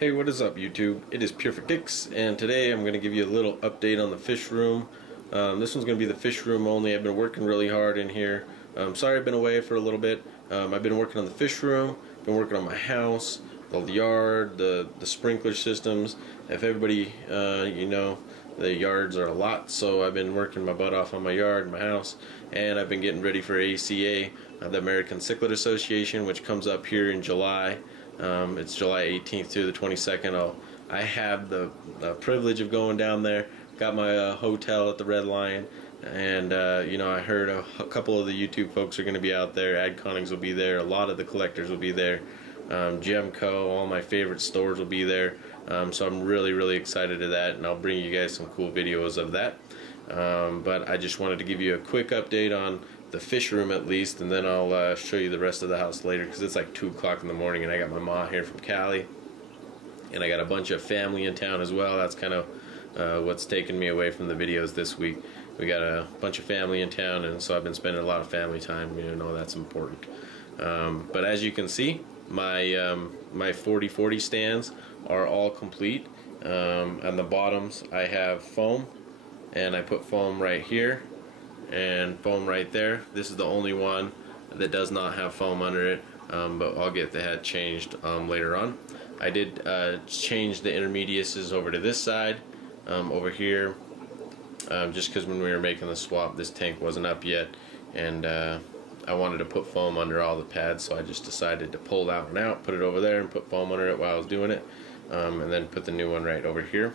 Hey, what is up YouTube? It is Pure4Kicks, and today I'm going to give you a little update on the fish room. This one's going to be the fish room only. I've been working really hard in here. Sorry I've been away for a little bit. I've been working on the fish room, been working on my house, the yard, the sprinkler systems. If everybody, you know, the yards are a lot, so I've been working my butt off on my yard, my house, and I've been getting ready for ACA, the American Cichlid Association, which comes up here in July. It's July 18th to the 22nd. I have the privilege of going down there. Got my hotel at the Red Lion, and you know, I heard a couple of the YouTube folks are going to be out there. AdConnings will be there. A lot of the collectors will be there. Gemco, all my favorite stores will be there. So I'm really excited to that, and I'll bring you guys some cool videos of that. But I just wanted to give you a quick update on the fish room at least, and then I'll show you the rest of the house later, because it's like 2 o'clock in the morning and I got my ma here from Cali, and I got a bunch of family in town as well. That's kind of what's taken me away from the videos this week. We got a bunch of family in town, and so I've been spending a lot of family time. You know, that's important. But as you can see, my my 40/40 stands are all complete. On the bottoms I have foam, and I put foam right here and foam right there. This is the only one that does not have foam under it, but I'll get the head changed later on. I did change the intermediates over to this side, over here, just because when we were making the swap, this tank wasn't up yet, and I wanted to put foam under all the pads, so I just decided to pull that one out, put it over there, and put foam under it while I was doing it, and then put the new one right over here.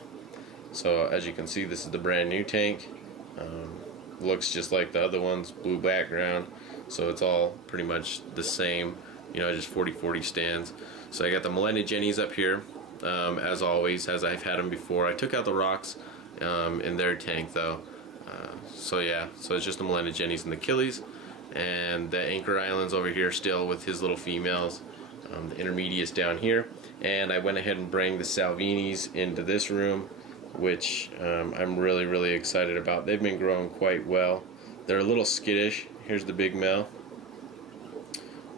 So as you can see, this is the brand new tank. Looks just like the other ones, blue background, so it's all pretty much the same, you know, just 40/40 stands. So I got the Millennia Jennies up here, as always, as I've had them before. I took out the rocks in their tank though, so yeah, so it's just the Millennia Jennies and the Killies, and the Anchor Islands over here still with his little females, the intermediates down here, and I went ahead and bring the Salvinis into this room, which I'm really excited about. They've been growing quite well. They're a little skittish. Here's the big male,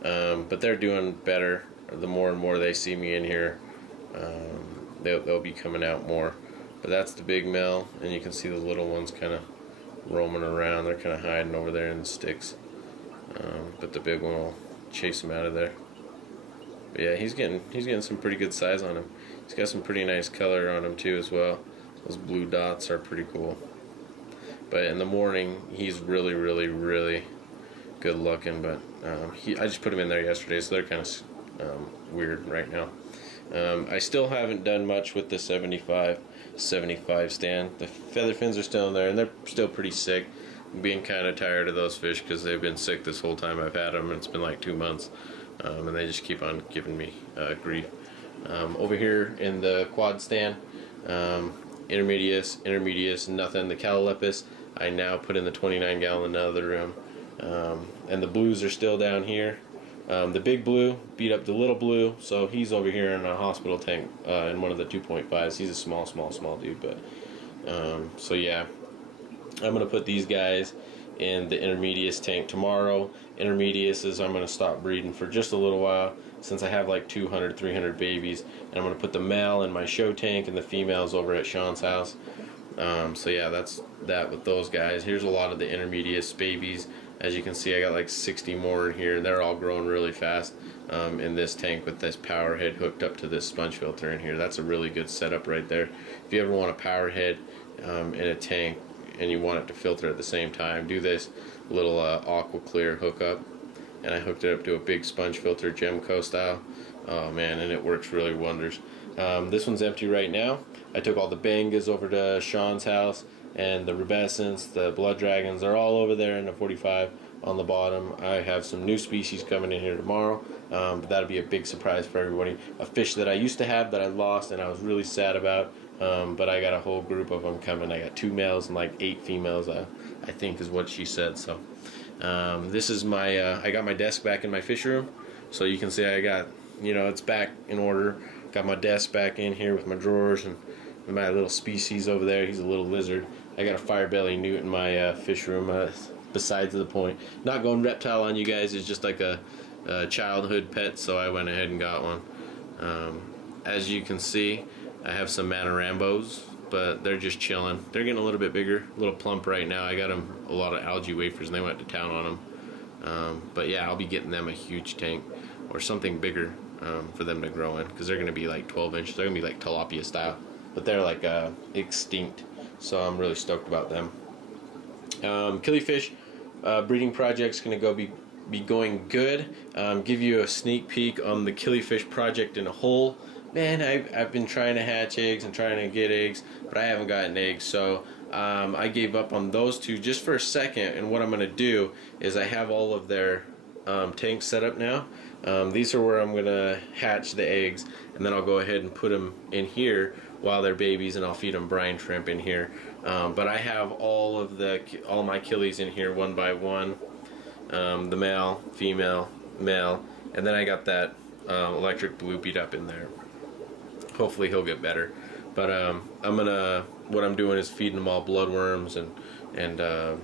but they're doing better. The more and more they see me in here, they'll be coming out more. But that's the big male, and you can see the little ones kind of roaming around. They're kind of hiding over there in the sticks, but the big one will chase him out of there. But yeah, he's getting some pretty good size on him. He's got some pretty nice color on him too as well. Those blue dots are pretty cool. But in the morning, he's really good looking. But I just put him in there yesterday, so they're kind of weird right now. I still haven't done much with the 75 stand. The feather fins are still in there, and they're still pretty sick. I'm being kind of tired of those fish because they've been sick this whole time I've had them, and it's been like 2 months, and they just keep on giving me grief. Over here in the quad stand, intermedius, nothing. The Calolepis, I now put in the 29-gallon in the other room, and the blues are still down here. The big blue beat up the little blue, so he's over here in a hospital tank in one of the 2.5s. He's a small dude, but so yeah, I'm gonna put these guys in the intermedius tank tomorrow. Intermedius is I'm gonna stop breeding for just a little while, since I have like 200-300 babies, and I'm going to put the male in my show tank and the females over at Sean's house. So yeah, that's that with those guys. Here's a lot of the intermediate babies. As you can see, I got like 60 more in here. They're all growing really fast in this tank with this power head hooked up to this sponge filter in here. That's a really good setup right there. If you ever want a power head in a tank and you want it to filter at the same time, do this little Aqua Clear hookup. And I hooked it up to a big sponge filter, Gemco style. Oh man, and it works really wonders. This one's empty right now. I took all the Bangas over to Sean's house, and the Rubescents, the Blood Dragons, are all over there in the 45 on the bottom. I have some new species coming in here tomorrow, but that'll be a big surprise for everybody. A fish that I used to have that I lost and I was really sad about, but I got a whole group of them coming. I got 2 males and like 8 females, I think is what she said. So this is my I got my desk back in my fish room, so you can see I got, you know, it's back in order. Got my desk back in here with my drawers and my little species over there. He's a little lizard. I got a firebelly newt in my fish room, besides the point. Not going reptile on you guys, it's just like a childhood pet, so I went ahead and got one. as you can see, I have some Manorambos, but they're just chilling. They're getting a little bit bigger, a little plump right now. I got them a lot of algae wafers and they went to town on them. But yeah, I'll be getting them a huge tank or something bigger for them to grow in, because they're going to be like 12 inches. They're going to be like tilapia style, but they're like extinct, so I'm really stoked about them. Killifish breeding project's going to go be going good. Give you a sneak peek on the Killifish project in a whole. Man, I've been trying to hatch eggs and trying to get eggs, but I haven't gotten eggs, so I gave up on those two just for a second. And what I'm going to do is I have all of their tanks set up now. These are where I'm going to hatch the eggs, and then I'll go ahead and put them in here while they're babies, and I'll feed them brine shrimp in here. But I have all my killies in here one by one. The male, female, male, and then I got that electric blue beat up in there. Hopefully he'll get better. But what I'm doing is feeding them all bloodworms and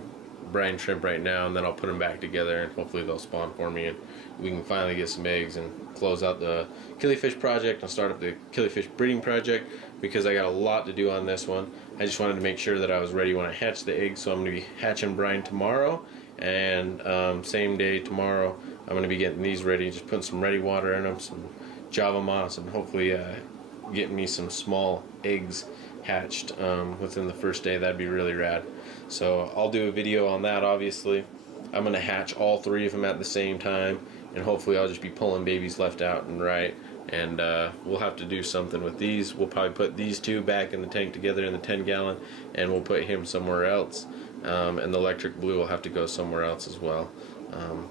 brine shrimp right now, and then I'll put them back together, and hopefully they'll spawn for me, and we can finally get some eggs and close out the Killifish project and start up the Killifish breeding project, because I got a lot to do on this one. I just wanted to make sure that I was ready when I hatch the eggs, so I'm going to be hatching brine tomorrow, and same day tomorrow I'm going to be getting these ready, just putting some ready water in them, some Java moss, and hopefully getting me some small eggs hatched within the first day. That'd be really rad. So I'll do a video on that. Obviously I'm going to hatch all three of them at the same time, and hopefully I'll just be pulling babies left out and right, and we'll have to do something with these. We'll probably put these two back in the tank together in the 10-gallon, and we'll put him somewhere else, and the electric blue will have to go somewhere else as well,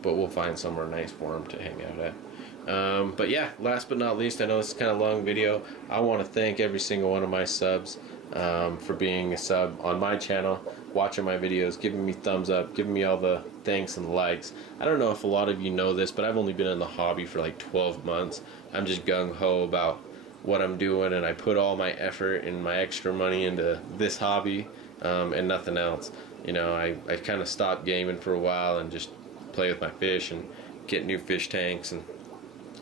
but we'll find somewhere nice for him to hang out at. But yeah, last but not least, I know this is kind of a long video. I want to thank every single one of my subs for being a sub on my channel, watching my videos, giving me thumbs up, giving me all the thanks and likes. I don't know if a lot of you know this, but I've only been in the hobby for like 12 months. I'm just gung-ho about what I'm doing, and I put all my effort and my extra money into this hobby and nothing else. You know, I kind of stopped gaming for a while and just play with my fish and get new fish tanks and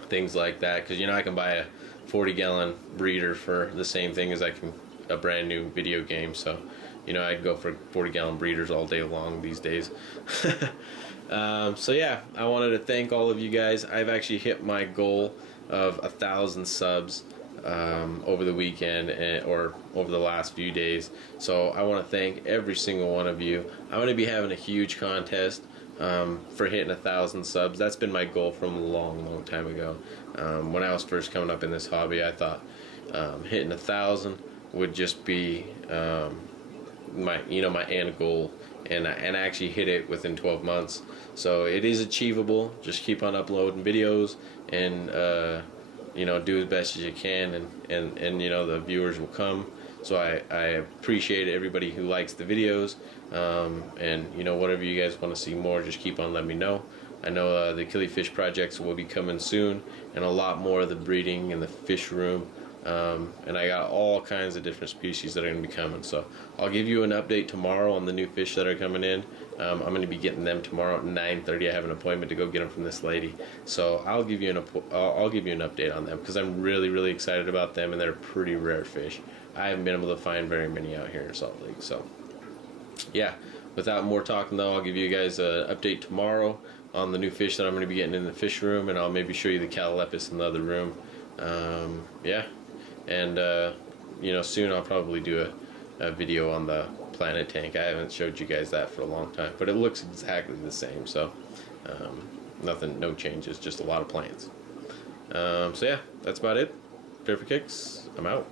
things like that, because you know I can buy a 40-gallon breeder for the same thing as I can a brand new video game. So you know, I'd go for 40-gallon breeders all day long these days. So yeah, I wanted to thank all of you guys. I've actually hit my goal of 1,000 subs over the weekend or over the last few days. So I want to thank every single one of you. I'm going to be having a huge contest for hitting 1,000 subs. That's been my goal from a long time ago. When I was first coming up in this hobby, I thought hitting 1,000 would just be my end goal, and I actually hit it within 12 months. So it is achievable. Just keep on uploading videos and do as best as you can, and the viewers will come. So I appreciate everybody who likes the videos, and whatever you guys want to see more, just keep on letting me know. I know the Killifish projects will be coming soon, and a lot more of the breeding and the fish room, and I got all kinds of different species that are going to be coming. So I'll give you an update tomorrow on the new fish that are coming in. I'm going to be getting them tomorrow at 9:30. I have an appointment to go get them from this lady, so I'll give you an update on them, because I'm really excited about them, and they're pretty rare fish. I haven't been able to find very many out here in Salt Lake. So yeah, without more talking though, I'll give you guys an update tomorrow on the new fish that I'm going to be getting in the fish room, and I'll maybe show you the Calolepis in the other room. Yeah, and soon I'll probably do a video on the Planet tank. I haven't showed you guys that for a long time, but it looks exactly the same. So no changes, just a lot of plants. So yeah, that's about it. Pure for Kicks. I'm out.